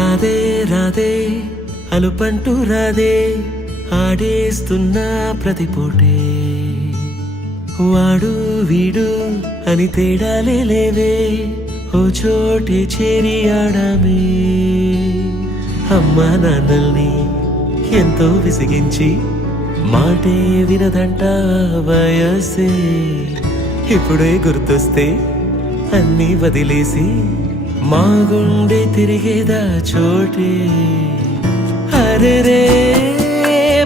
రాధే రాధే అలుపంటూ రాధే ఆడేస్తున్నా ప్రతి పూటే వాడు వీడు అని తేడాలే లేవే ఓ చోటే చేరి ఆడామే అమ్మా నాన్నల్ని ఎంతో విసిగించి మాటే వినదంట వయసే ఇప్పుడే గుర్తొస్తే అన్నీ వదిలేసి మా గుండె తిరిగేదా చోటే అరే రే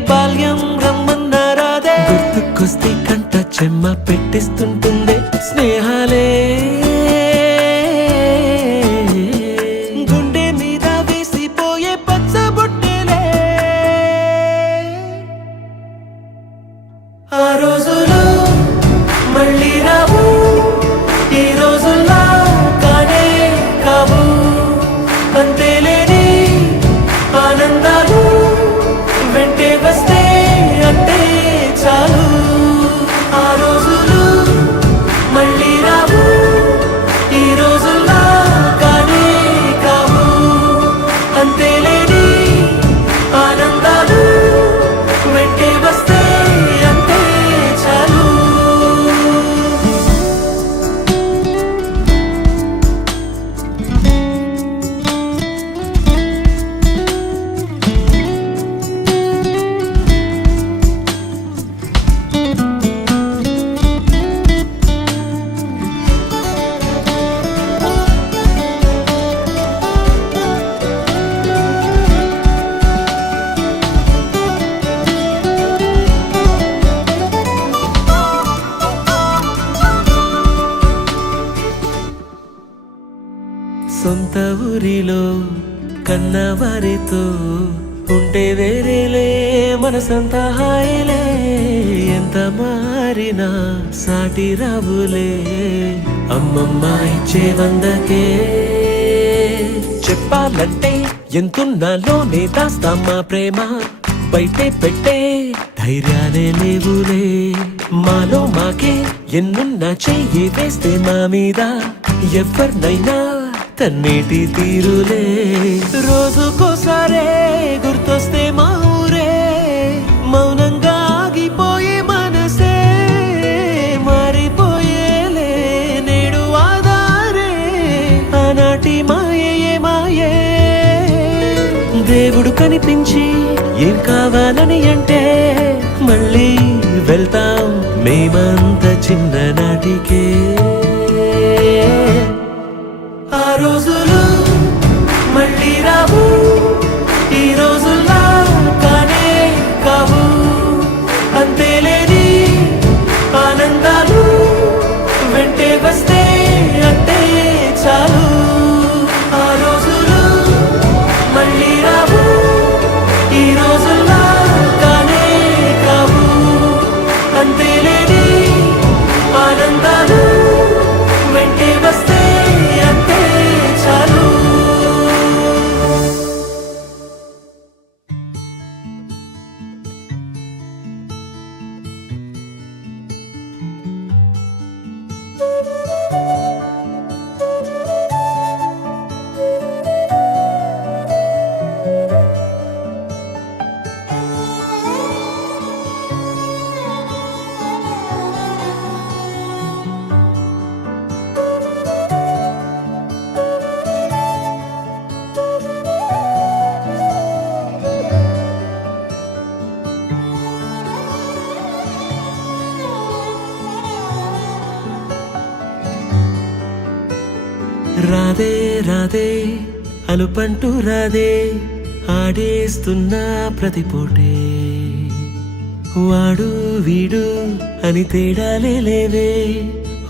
బాల్యం రమ్మన్నారాదే గుర్తుకొస్తే కంట చెమ్మ పెట్టిస్తుంటుందే స్నేహాలే గుండె మీద వేసిపోయే పచ్చబొట్టెలే ఆ రోజులు మళ్ళీ రావు ఈ రోజుల్లో కానే కావు అంతేలేని ఆనందాలు వెంటే వస్తే అంటే చాలు ఆ రోజులు మళ్ళీ రావు ఈ రోజుల్లో కానే కావు అంతేలేని ఆనందాలు వెంటే వస్తే అంటే చాలు సొంత ఊరిలో కన్నవారితో ఉంటే వేరేలే మనసంతా హాయిలే ఎంత మారినా సాటి రావులే అమ్మమ్మ ఇచ్చే వందకే చెప్పాలంటే ఎంతున్నాలోనే దాస్తామా ప్రేమ బయటే పెట్టే ధైర్యాలే లేవులే మాలో మాకే ఎన్నున్నా చెయ్యి వేస్తే మా మీద ఎవరినైనా తన్నేటి తీరులే రోజుకోసారే గుర్తొస్తే మా ఊరే మౌనంగా ఆగిపోయే మనసే మారిపోయేలే నేడు ఆధారే ఆనాటి మాయే మాయే దేవుడు కనిపించి ఏం కావాలని అంటే మళ్ళీ వెళ్తాం మేమంత చిన్ననాటికే ఆ రోజులు మళ్ళీ రావు ఈ రోజుల్లో కానే కావు అంతేలేని ఆనందాలు వెంటే వస్తే అంటే చాలు ఆ రోజులు మళ్ళీ రావు ఈ రోజుల్లో కానే కావు అంతేలేని ఆనందాలు వెంటే వస్తే అంటే చాలు రాధే రాధే అలుపంటూ రాధే ఆడేస్తున్నా ప్రతి పూటే వాడు వీడు అని తేడాలే లేవే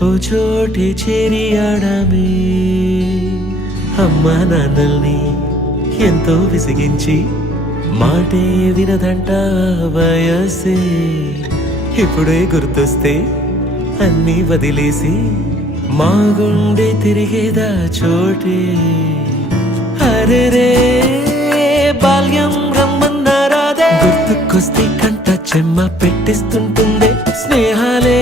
ఓ చోటే చేరి ఆడామే అమ్మా నాన్నల్ని ఎంతో విసిగించి మాటే వినదంట వయసే ఇప్పుడే గుర్తొస్తే అన్నీ వదిలేసి మా గుండె తిరిగేదా చోటే అరే రే బాల్యం రమ్మన్నారాదే గుర్తుకొస్తే కంట చెమ్మ పెట్టిస్తుంటుందే స్నేహాలే